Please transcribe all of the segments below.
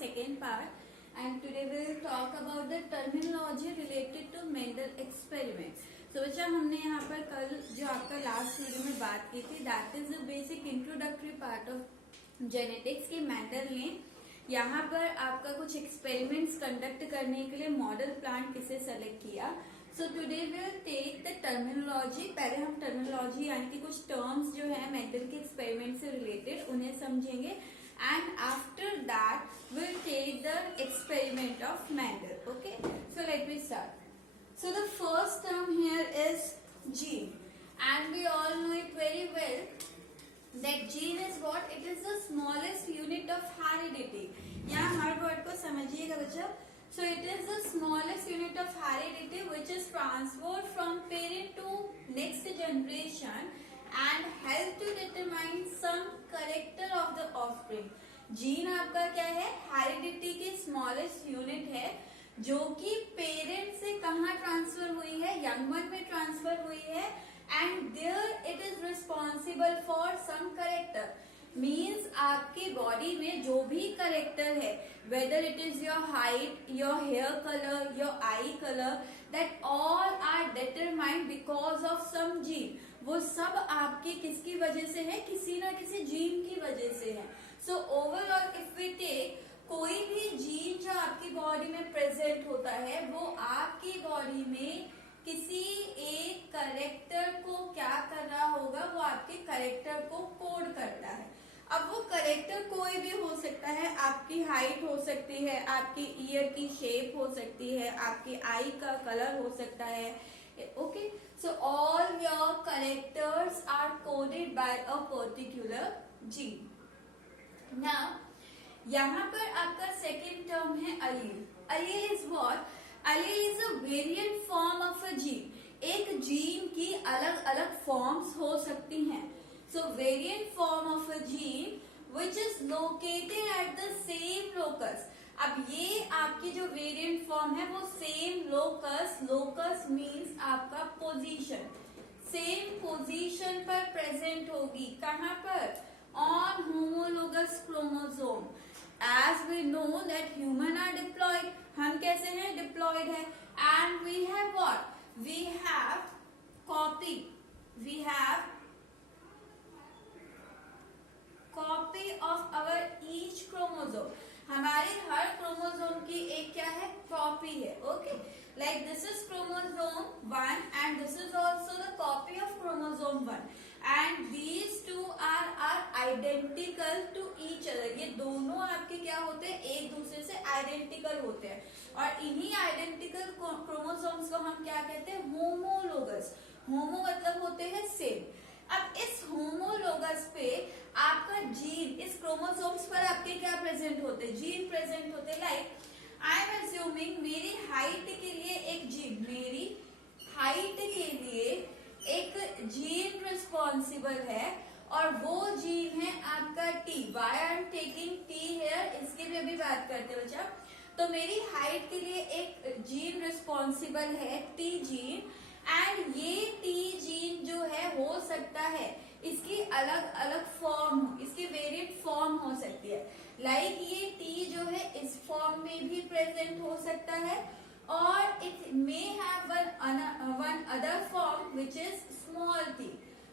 second part, and today we will talk about the terminology related to Mendel experiment. So बच्चा हमने यहाँ पर कल जो आपका लास्ट वीडियो में बात की थी, that is the basic introductory part of genetics के मेंडल ने यहाँ पर आपका कुछ एक्सपेरिमेंट्स कंडक्ट करने के लिए मॉडल प्लांट किसे सेलेक्ट किया. So today we will take the terminology. पहले हम टर्मिनोलॉजी यानी कि कुछ टर्म्स जो है मेंडल के एक्सपेरिमेंट से रिलेटेड उन्हें समझेंगे, and after that we'll take the experiment of Mendel. Okay, so let me start. So the first term here is gene, and we all know it very well that gene is what? It is the smallest unit of heredity. यहाँ हर word को समझिएगा बच्चा. So it is the smallest unit of heredity which is transferred from parent to next generation and help to determine some character of the offspring. Gene आपका क्या है? Heredity की smallest unit है जो कि पेरेंट से कहाँ ट्रांसफर हुई है? यंग वन में ट्रांसफर हुई है, and there it is responsible for some character. Means आपकी बॉडी में जो भी करेक्टर है, whether it is your height, your hair colour, your eye colour, that all are determined because of some gene. वो सब आपकी किसकी वजह से है? किसी ना किसी जीन की वजह से है. So overall if we take, कोई भी जीन जो आपकी बॉडी में प्रेजेंट होता है वो आपकी बॉडी में किसी एक करेक्टर को क्या कर रहा होगा? वो आपके करेक्टर को कोड करता है. अब वो करेक्टर कोई भी हो सकता है. आपकी हाइट हो सकती है, आपकी ईयर की शेप हो सकती है, आपकी आई का कलर हो सकता है. Okay, so all your characters are coded by a particular gene. Now यहाँ पर आपका सेकेंड टर्म है allele. Allele is what? Allele is a variant form of a gene. एक जीन की अलग अलग फॉर्म्स हो सकती हैं. So variant form of a gene which is located at the same locus. अब ये आपकी जो वेरिएंट फॉर्म है वो सेम लोकस, लोकस मीन्स आपका पोजीशन, सेम पोजीशन पर प्रेजेंट होगी. कहाँ पर? On homologous chromosome. As we know that human are diploid, हम कैसे हैं? डिप्लॉयड है. And we have what? We have copy. We have copy of our each chromosome. हमारे हर क्रोमोसोम की एक क्या है? कॉपी है. Okay, like this is chromosome 1 and this is also the copy of chromosome 1. And these two are identical to each other. ये दोनों आपके क्या होते हैं? एक दूसरे से आइडेंटिकल होते हैं. और इन्हीं आइडेंटिकल क्रोमोसोम्स को हम क्या कहते हैं? होमोलोगस. होमो मतलब होते हैं सेम. अब इस होमोलोगस पे आपका जीन, इस क्रोमोसोम्स पर आपके क्या प्रेजेंट होते हैं? जीन प्रेजेंट होते हैं. लाइक आई एम अज्यूमिंग मेरी हाइट के लिए एक जीन, मेरी हाइट के लिए एक जीन रिस्पॉन्सिबल है, और वो जीन है आपका T. Why I am taking T here, इसकी भी अभी बात करते हैं बच्चा. तो मेरी हाइट के लिए एक जीन रिस्पॉन्सिबल है, टी जीन. एंड ये टी जीन जो है हो सकता है इसकी अलग अलग फॉर्म, इसकी वेरिएंट फॉर्म हो सकती है. लाइक ये टी जो है इस फॉर्म में भी प्रेजेंट हो सकता है, और it may have one other form which is small T.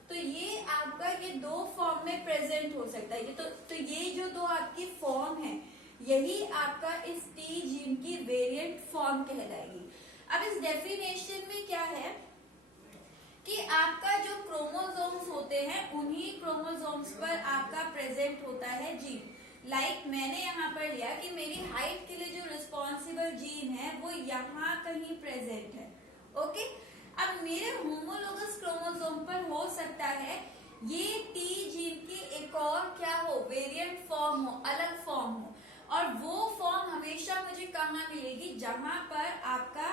तो ये आपका ये दो फॉर्म में प्रेजेंट हो सकता है. तो ये जो दो आपकी फॉर्म है यही आपका इस टी जीन की वेरिएंट फॉर्म कहलाएगी. अब इस डेफिनेशन में क्या है कि आपका जो क्रोमोसोम्स होते हैं उन्हीं क्रोमोसोम्स पर आपका प्रेजेंट होता है जीन. लाइक मैंने यहाँ पर लिया कि मेरी हाइट के लिए जो रिस्पॉन्सिबल जीन है वो यहाँ कहीं प्रेजेंट है. ओके, अब मेरे होमोलोगस क्रोमोसोम पर हो सकता है ये टी जीन की एक और क्या हो? वेरिएंट फॉर्म हो, अलग फॉर्म हो. और वो फॉर्म हमेशा मुझे कहाँ मिलेगी? जहां पर आपका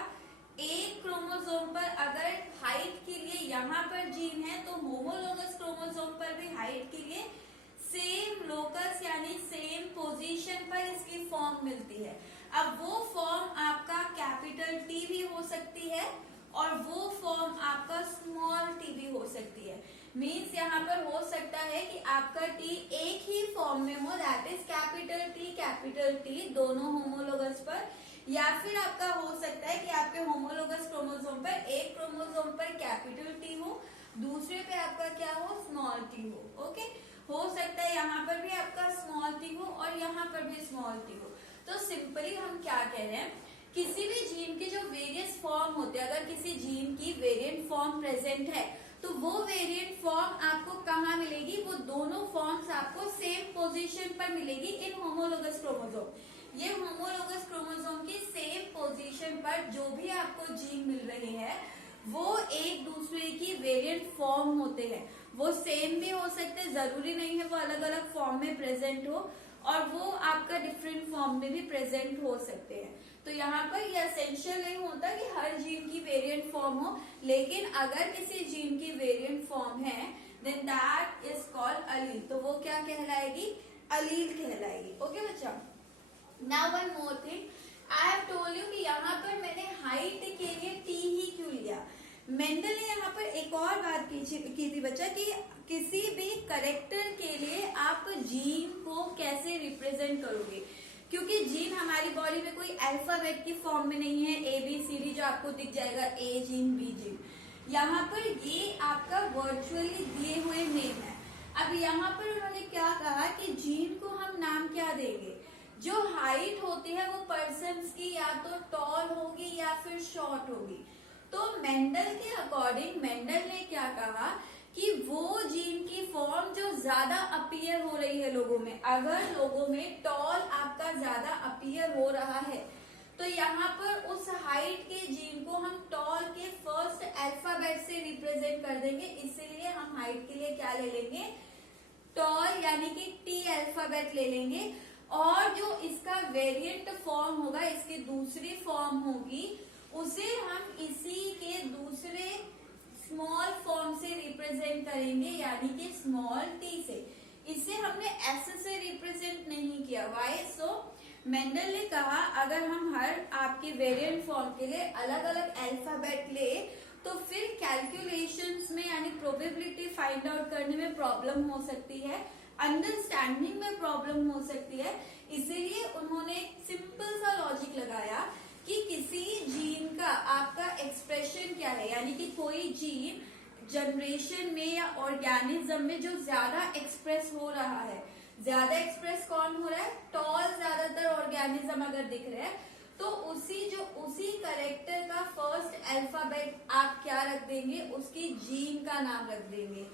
एक क्रोमोसोम पर अगर हाइट के लिए यहाँ पर जीन है तो होमोलोगस क्रोमोसोम पर भी हाइट के लिए सेम लोकस यानी सेम पोजीशन पर इसकी फॉर्म मिलती है. अब वो फॉर्म आपका कैपिटल टी भी हो सकती है और वो फॉर्म आपका स्मॉल टी भी हो सकती है. मीन्स यहाँ पर हो सकता है कि आपका टी एक ही फॉर्म में हो, दैट इज कैपिटल टी दोनों होमोलोगस पर, या फिर आपका हो सकता है कि आपके होमोलोगस क्रोमोसोम पर एक क्रोमोसोम पर कैपिटल टी हो, दूसरे पे आपका क्या हो, स्मॉल टी हो। ओके, हो सकता है यहाँ पर भी आपका स्मॉल टी हो और यहाँ पर भी स्मॉल टी हो। तो सिंपली हम क्या कह रहे हैं, किसी भी जीन के जो वेरियस फॉर्म होते हैं, अगर किसी जीन की वेरिएंट फॉर्म प्रेजेंट है तो वो वेरिएंट फॉर्म आपको कहाँ मिलेगी, वो दोनों फॉर्म्स आपको सेम पोजीशन पर मिलेगी इन होमोलोगस क्रोमोसोम। ये होमोलोगस क्रोमोसोम की सेम पोजीशन पर जो भी आपको जीन मिल रहे हैं वो एक दूसरे की वेरिएंट फॉर्म होते हैं। वो सेम भी हो सकते हैं, जरूरी नहीं है वो अलग अलग फॉर्म में प्रेजेंट हो, और वो आपका डिफरेंट फॉर्म में भी प्रेजेंट हो सकते हैं। तो यहाँ पर ये एसेंशियल नहीं होता कि हर जीन की वेरिएंट फॉर्म हो, लेकिन अगर किसी जीन की वेरिएंट फॉर्म है देन दैट इज कॉल्ड अलील, तो वो क्या कहलाएगी, अलील कहलाएगी। ओके बच्चा, now one more thing, I have told you कि यहाँ पर मैंने हाइट के लिए टी ही क्यों लिया। मेंडल ने यहाँ पर एक और बात की थी बच्चा कि किसी भी करेक्टर के लिए आप जीन को कैसे रिप्रेजेंट करोगे, क्योंकि जीन हमारी बॉडी में कोई अल्फाबेट की फॉर्म में नहीं है, ए बी सी डी जो आपको दिख जाएगा, ए जीन बी जीन। यहाँ पर ये आपका वर्चुअली दिए हुए नेम है। अब यहाँ पर उन्होंने क्या कहा कि जीन को हम नाम क्या देंगे, जो हाइट होती है वो पर्सन्स की या तो टॉल होगी या फिर शॉर्ट होगी। तो मेंडल के अकॉर्डिंग मेंडल ने क्या कहा कि वो जीन की फॉर्म जो ज्यादा अपीयर हो रही है लोगों में, अगर लोगों में टॉल आपका ज्यादा अपीयर हो रहा है तो यहाँ पर उस हाइट के जीन को हम टॉल के फर्स्ट अल्फाबेट से रिप्रेजेंट कर देंगे, इसीलिए हम हाइट के लिए क्या ले लेंगे, टॉल यानी कि टी अल्फाबेट ले लेंगे। और जो इसका वेरिएंट फॉर्म होगा, इसकी दूसरी फॉर्म होगी, उसे हम इसी के दूसरे स्मॉल फॉर्म से रिप्रेजेंट करेंगे, यानी कि स्मॉल टी से। इसे हमने एस से रिप्रेजेंट नहीं किया। वाई सो मेंडल ने कहा अगर हम हर आपके वेरिएंट फॉर्म के लिए अलग अलग अल्फाबेट ले तो फिर कैलकुलेशंस में यानी प्रोबेबिलिटी फाइंड आउट करने में प्रॉब्लम हो सकती है, अंडरस्टैंडिंग में प्रॉब्लम हो सकती है। इसीलिए उन्होंने सिंपल सा लॉजिक लगाया कि किसी जीन का आपका एक्सप्रेशन क्या है, यानी कि कोई जीन जनरेशन में या ऑर्गेनिज्म में जो ज्यादा एक्सप्रेस हो रहा है, ज्यादा एक्सप्रेस कौन हो रहा है, टॉल ज्यादातर ऑर्गेनिज्म अगर दिख रहे हैं तो उसी करेक्टर का फर्स्ट अल्फाबेट आप क्या रख देंगे, उसकी जीन का नाम रख देंगे,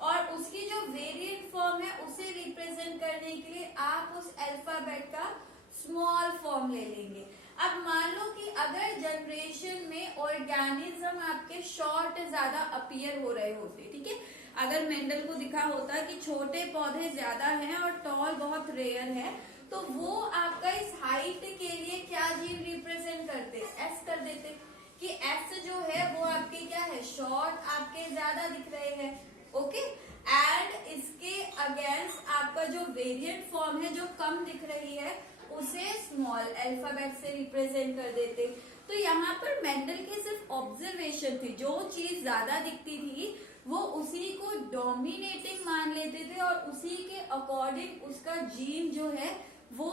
और उसकी जो वेरिएंट फॉर्म है उसे रिप्रेजेंट करने के लिए आप उस अल्फाबेट का स्मॉल फॉर्म ले लेंगे। अब मान लो कि अगर जनरेशन में ऑर्गेनिज्म आपके शॉर्ट ज्यादा अपीयर हो रहे होते, ठीक है, अगर मेंडल को दिखा होता कि छोटे पौधे ज्यादा हैं और टॉल बहुत रेयर है, तो वो आपका इस हाइट के लिए क्या जीन रिप्रेजेंट करते, एस कर देते कि एस जो है वो आपके क्या है, शॉर्ट आपके ज्यादा दिख रहे हैं। ओके, एंड इसके अगेंस्ट आपका जो वेरिएंट फॉर्म है जो कम दिख रही है उसे स्मॉल अल्फाबेट से रिप्रेजेंट कर देते। तो यहाँ पर मेंडल की सिर्फ ऑब्जर्वेशन थी, जो चीज ज्यादा दिखती थी वो उसी को डोमिनेटिंग मान लेते थे और उसी के अकॉर्डिंग उसका जीन जो है वो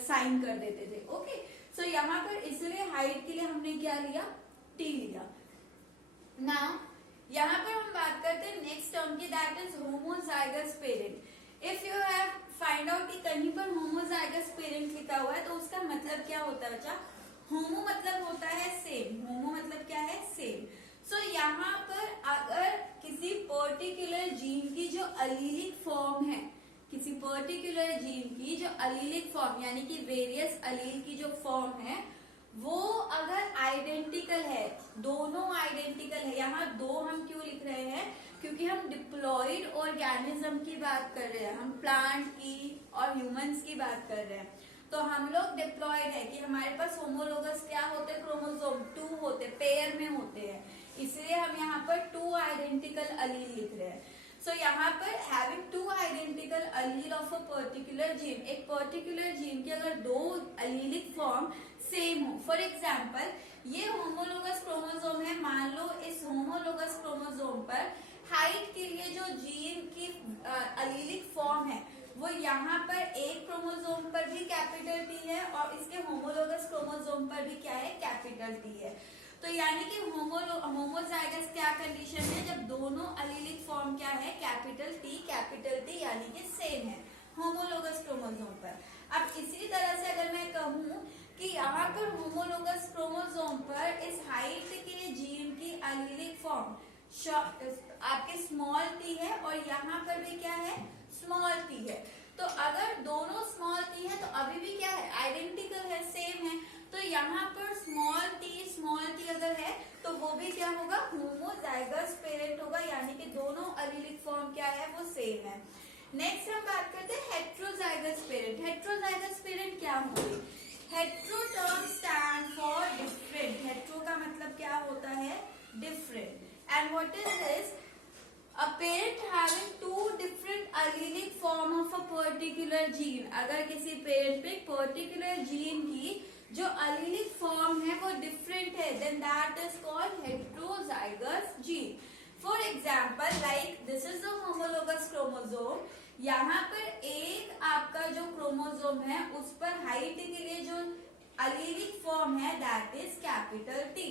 साइन कर देते थे। ओके, सो यहाँ पर इसलिए हाइट के लिए हमने क्या लिया, टी लिया। नाउ यहाँ पर हम बात करते हैं नेक्स्ट टर्म की, that is homozygous parent. If you have find out कि कहीं पर होमोजाइगस पेरेंट लिखा हुआ है तो उसका मतलब क्या होता है बच्चा, होमो मतलब होता है सेम, होमो मतलब क्या है, सेम। सो यहाँ पर अगर किसी पर्टिकुलर जीन की जो अलीलिक फॉर्म है, किसी पर्टिकुलर जीन की जो अलीलिक फॉर्म यानी कि वेरियस अलील की जो फॉर्म है वो अगर आइडेंटिकल है, दोनों आइडेंटिकल है, यहाँ दो हम क्यों लिख रहे हैं, क्योंकि हम डिप्लॉइड ऑर्गेनिज्म की बात कर रहे हैं, हम प्लांट की और ह्यूमंस की बात कर रहे हैं। तो हम लोग डिप्लॉइड है कि हमारे पास होमोलोगस क्या होते हैं, क्रोमोसोम 2 होते, पेयर में होते हैं, इसलिए हम यहाँ पर 2 आइडेंटिकल अलील लिख रहे हैं। सो यहाँ पर having 2 identical Aleel of a particular gene, एक पर्टिकुलर जीन की अगर 2 अलीलिक फॉर्म सेम हो, फॉर एग्जाम्पल ये होमोलोगस क्रोमोसोम है, मान लो इस होमोलोगस क्रोमोसोम पर हाइट के लिए जो जीन की अलीलिक फॉर्म है वो यहाँ पर एक क्रोमोसोम पर भी कैपिटल टी है और इसके होमोलोगस क्रोमोसोम पर भी क्या है, कैपिटल टी है। तो यानी कि होमोजाइगस क्या कंडीशन है, जब दोनों अलीलिक फॉर्म क्या है, कैपिटल टी यानी कि सेम है होमोलोगस क्रोमोसोम पर। अब इसी तरह से अगर मैं कहूँ कि यहाँ पर होमोलोगस क्रोमोसोम पर इस हाइट के लिए जीन की अलीलिक फॉर्म आपके स्मॉल टी है और यहाँ पर भी क्या है, स्मॉल टी है। तो अगर दोनों स्मॉल टी है तो अभी भी क्या है, आइडेंटिकल है, सेम है। तो यहाँ पर स्मॉल टी अगर है तो वो भी क्या होगा, होमोजाइगस पेरेंट होगा, यानी कि दोनों अलीलिक फॉर्म क्या है, वो सेम है। नेक्स्ट हम बात करते हैं हेट्रोजाइगस पेरेंट। हेट्रोजाइगस पेरेंट क्या होगी, hetero term stand for different. Hetero का मतलब क्या होता है, different. And what is this, a parent having two different allelic form of a particular gene। अगर किसी पेरेंट पे पर्टिकुलर जीन की जो allelic फॉर्म है वो डिफरेंट है, then that is called heterozygous gene। For example, like this is the homologous chromosome। यहाँ पर एक आपका जो क्रोमोसोम है उस पर हाइट के लिए जो allelic फॉर्म है that is कैपिटल T,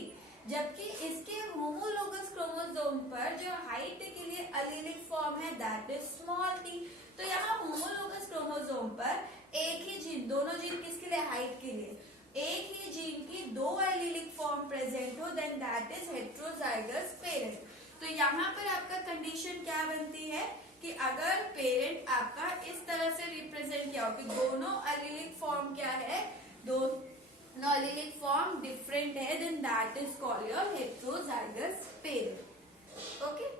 जबकि इसके होमोलोगस क्रोमोसोम पर जो हाइट के लिए अलीलिक फॉर्म है दैट इज स्मॉल टी। तो यहाँ होमोलोगस क्रोमोसोम पर एक ही जीन, दोनों जीन किसके लिए, हाइट के लिए, एक ही जीन की दो अलीलिक फॉर्म प्रेजेंट हो, then that is heterozygous parent. तो यहाँ पर आपका कंडीशन क्या बनती है कि अगर पेरेंट आपका इस तरह से रिप्रेजेंट किया हो कि दोनों अलीलिक फॉर्म क्या है, दोनों allelic form different है, then that is called your heterozygous parent. Okay.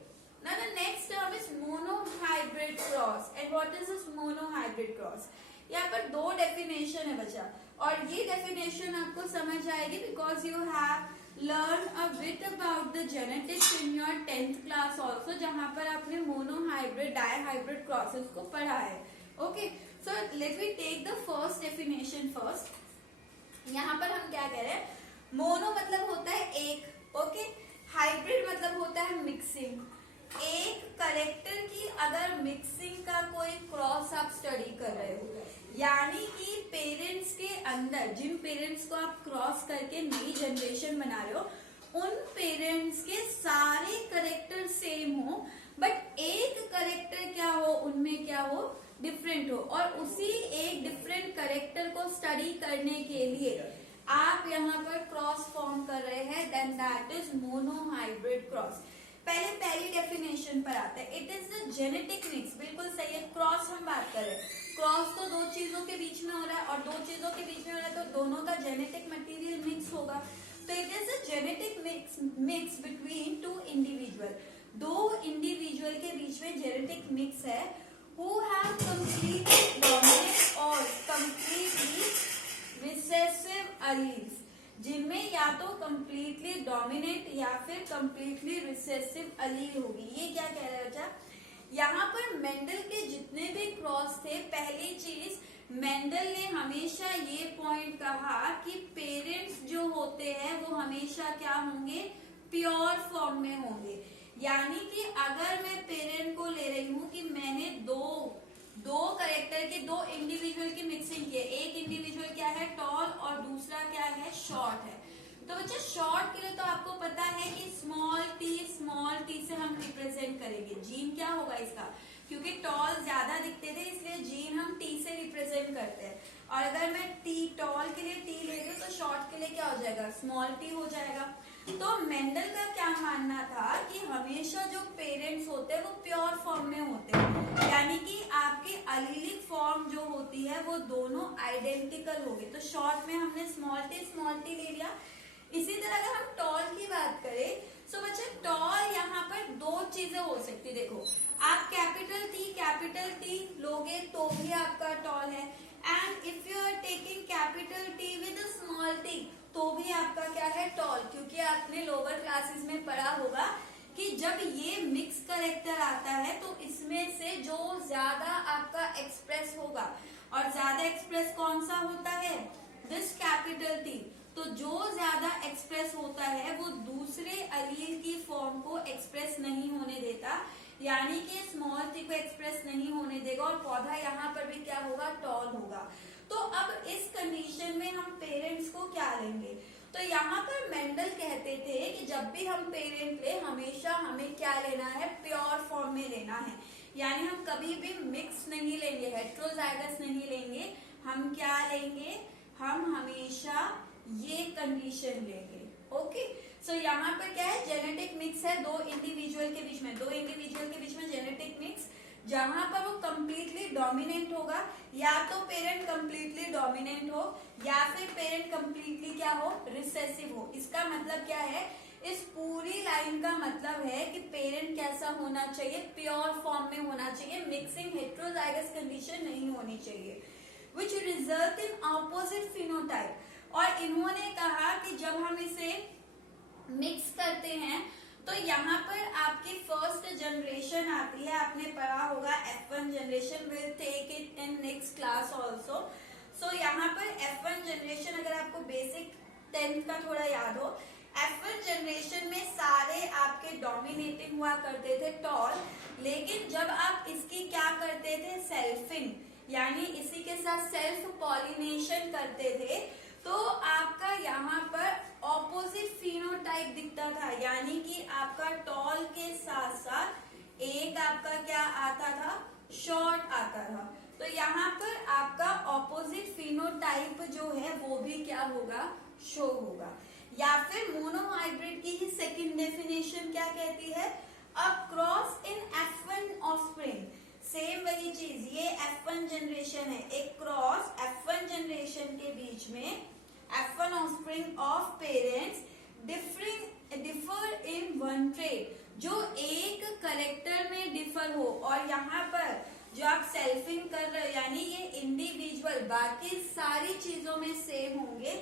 Now the next term is monohybrid cross. And what is this monohybrid cross? यहाँ पर दो डेफिनेशन है बच्चा, और ये डेफिनेशन आपको समझ आएगी because you have learn a bit about the genetics in your 10th class also, जहाँ पर आपने मोनोहाइब्रिड डाईहाइब्रिड क्रॉसेस को पढ़ा है। Okay, so let me take the first definition first. यहाँ पर हम क्या कह रहे हैं, मोनो मतलब होता है एक, ओके, हाइब्रिड मतलब होता है मिक्सिंग। एक करेक्टर की अगर मिक्सिंग का कोई क्रॉस आप स्टडी कर रहे हो, यानी कि पेरेंट्स के अंदर जिन पेरेंट्स को आप क्रॉस करके नई जनरेशन बना रहे हो, उन पेरेंट्स के सारे करेक्टर सेम हो, बट एक करेक्टर क्या हो, उनमें क्या हो, डिफरेंट हो, और उसी एक डिफरेंट करेक्टर को स्टडी करने के लिए आप यहाँ पर क्रॉस फॉर्म कर रहे हैं, then that is monohybrid cross. पहली डेफिनेशन पर आते हैं, it is the genetic mix. बिल्कुल सही है, क्रॉस हम बात कर रहे हैं, क्रॉस तो दो चीजों के बीच में हो रहा है, और दो चीजों के बीच में हो रहा है तो दोनों का जेनेटिक मटेरियल मिक्स होगा। तो it is a genetic mix between two individual. दो इंडिविजुअल के बीच में जेनेटिक मिक्स है who have completely dominant or completely recessive alleles, जिनमें या तो completely dominant या फिर completely recessive allele होगी। ये क्या कह रहा है बच्चा, यहाँ पर मेंडल के जितने भी क्रॉस थे, पहली चीज मेंडल ने हमेशा ये पॉइंट कहा कि पेरेंट्स जो होते हैं वो हमेशा क्या होंगे, प्योर फॉर्म में होंगे। यानी कि अगर मैं पेरेंट को ले रही हूँ कि मैंने दो करेक्टर के दो इंडिविजुअल की मिक्सिंग की है, एक इंडिविजुअल क्या है, टॉल, और दूसरा क्या है, शॉर्ट है। तो बच्चा शॉर्ट के लिए तो आपको पता है कि स्मॉल टी से हम रिप्रेजेंट करेंगे। जीन क्या होगा इसका, क्योंकि टॉल ज्यादा दिखते थे इसलिए जीन हम टी से रिप्रेजेंट करते हैं, और अगर मैं टॉल के लिए टी ले रही हूँ तो शॉर्ट के लिए क्या हो जाएगा, स्मॉल टी हो जाएगा। तो मेंडल का क्या मानना था कि हमेशा जो पेरेंट्स होते हैं वो प्योर फॉर्म में होते हैं, यानी कि आपकी अलीलिक फॉर्म जो होती है वो दोनों आइडेंटिकल होगी। तो शॉर्ट में हमने स्मॉल टी ले लिया। इसी तरह अगर हम टॉल की बात करें, सो बच्चे टॉल यहाँ पर दो चीजें हो सकती, देखो आप कैपिटल टी लोगे तो भी आपका टॉल है, and if you are taking capital T with small T तो भी आपका क्या है, टॉल। क्योंकि आपने लोअर क्लासेस में पढ़ा होगा कि जब ये मिक्स करेक्टर आता है तो इसमें से जो ज्यादा आपका एक्सप्रेस होगा, और ज्यादा एक्सप्रेस कौन सा होता है, दिस कैपिटल टी, तो जो ज्यादा एक्सप्रेस होता है वो दूसरे अलील की फॉर्म को एक्सप्रेस नहीं होने देता, यानी कि स्मॉल टी को एक्सप्रेस नहीं होने देगा और पौधा यहाँ पर भी क्या होगा, टॉल होगा। तो अब इस कंडीशन में हम पेरेंट्स को क्या लेंगे, तो यहाँ पर मेंडल कहते थे कि जब भी हम पेरेंट ले हमेशा हमें क्या लेना है, प्योर फॉर्म में लेना है, यानी हम कभी भी मिक्स नहीं लेंगे, हेट्रोजाइगस नहीं लेंगे, हम क्या लेंगे, हम हमेशा ये कंडीशन लेंगे। ओके, सो यहाँ पर क्या है, जेनेटिक मिक्स है दो इंडिविजुअल के बीच में, दो इंडिविजुअल के बीच में जेनेटिक मिक्स, जहां पर वो कंप्लीटली डोमिनेंट होगा, या तो पेरेंट कंप्लीटली डोमिनेंट हो या फिर पेरेंट कंप्लीटली क्या हो, रिसेसिव हो। इसका मतलब क्या है, इस पूरी लाइन का मतलब है कि पेरेंट कैसा होना चाहिए, प्योर फॉर्म में होना चाहिए, मिक्सिंग हेट्रोजाइगस कंडीशन नहीं होनी चाहिए, which result in opposite phenotype. और इन्होंने कहा कि जब हम इसे मिक्स करते हैं तो यहाँ पर आपकी फर्स्ट जनरेशन आती है, आपने पढ़ा होगा F1 generation, will take it in next class also. So यहाँ पर F1 जनरेशन, अगर आपको बेसिक 10th का थोड़ा याद हो, F1 जनरेशन में सारे आपके डोमिनेटिंग हुआ करते थे, टॉल, लेकिन जब आप इसकी क्या करते थे, सेल्फिंग, यानी इसी के साथ सेल्फ पॉलिनेशन करते थे, तो आपका यहाँ पर ऑपोजिट फिनोटाइप दिखता था, यानी कि आपका टॉल के साथ साथ एक आपका क्या आता था, शॉर्ट आता था। तो यहाँ पर आपका ऑपोजिट फिनोटाइप जो है वो भी क्या होगा, शो होगा। या फिर मोनोहाइब्रिड की ही सेकंड डेफिनेशन क्या कहती है, a cross in F1 offspring, same वही चीज, ये F1 जनरेशन है, एक क्रॉस F1 जनरेशन के बीच में F1 offspring of parents differ in one trait, जो एक करेक्टर में डिफर हो, और यहाँ पर जो आप सेल्फिंग कर रहे हो, यानी ये इंडिविजुअल बाकी सारी चीजों में सेम होंगे,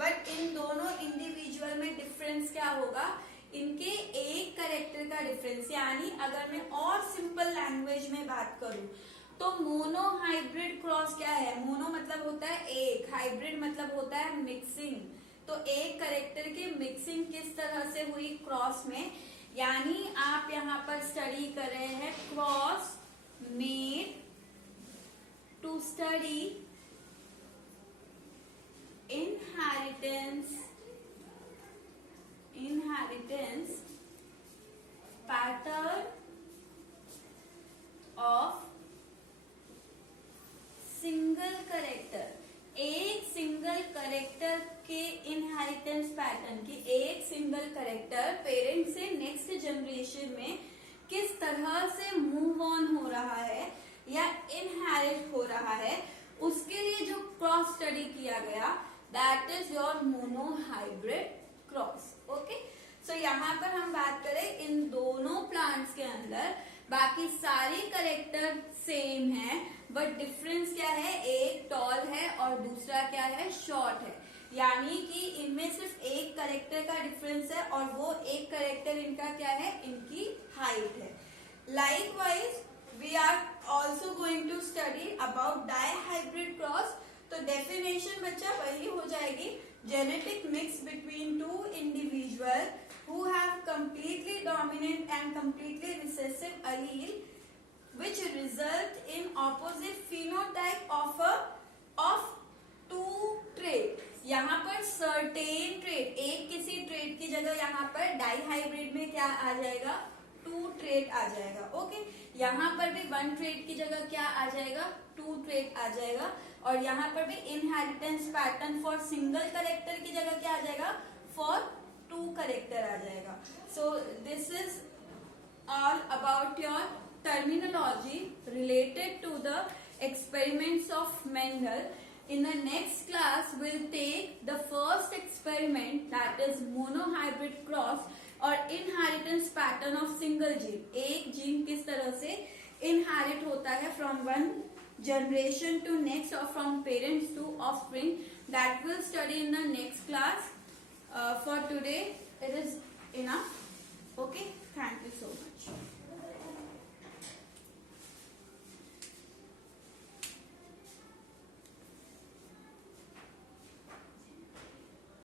बट इन दोनों इंडिविजुअल में डिफरेंस क्या होगा, इनके एक करेक्टर का डिफरेंस। यानी अगर मैं और सिंपल लैंग्वेज में बात करूं तो मोनो हाइब्रिड क्रॉस क्या है, मोनो मतलब होता है एक, हाइब्रिड मतलब होता है मिक्सिंग, तो एक करेक्टर की मिक्सिंग किस तरह से हुई, क्रॉस में, यानी आप यहाँ पर स्टडी कर रहे हैं cross made to study inheritance pattern of single character, एक सिंगल करेक्टर के इनहेरिटेंस पैटर्न की, एक सिंगल करेक्टर पेरेंट से नेक्स्ट जनरेशन में किस तरह से मूव ऑन हो रहा है या इनहेरिट हो रहा है, उसके लिए जो क्रॉस स्टडी किया गया, that is your monohybrid cross. Okay, so यहाँ पर हम बात करें इन दोनों प्लांट्स के अंदर बाकी सारी करेक्टर सेम है, बट डिफरेंस क्या है, एक टॉल है और दूसरा क्या है, शॉर्ट है, यानी कि इनमें सिर्फ एक करेक्टर का डिफरेंस है और वो एक करेक्टर इनका क्या है, इनकी हाइट है। Likewise we are also going to study about dihybrid cross. तो डेफिनेशन बच्चा वही हो जाएगी, genetic mix between two individual who have completely dominant and completely recessive allele which result in opposite phenotype of two trait। यहाँ पर certain trait, एक किसी trait की जगह यहाँ पर डाइहाइब्रिड में क्या आ जाएगा, टू ट्रेट आ जाएगा। ओके, यहाँ पर भी वन ट्रेट की जगह क्या आ जाएगा, टू ट्रेट आ जाएगा, और यहाँ पर भी inheritance pattern for single character की जगह क्या आ जाएगा, फॉर टू करेक्टर आ जाएगा। So this is all about your terminology related to the experiments of Mendel. In the next class, we'll take the first experiment, that is monohybrid cross और inheritance pattern of single gene। एक gene किस तरह से inherit होता है from one generation to next or from parents to offspring, that we'll study in the next class. For today, it is enough. Okay, thank you so much.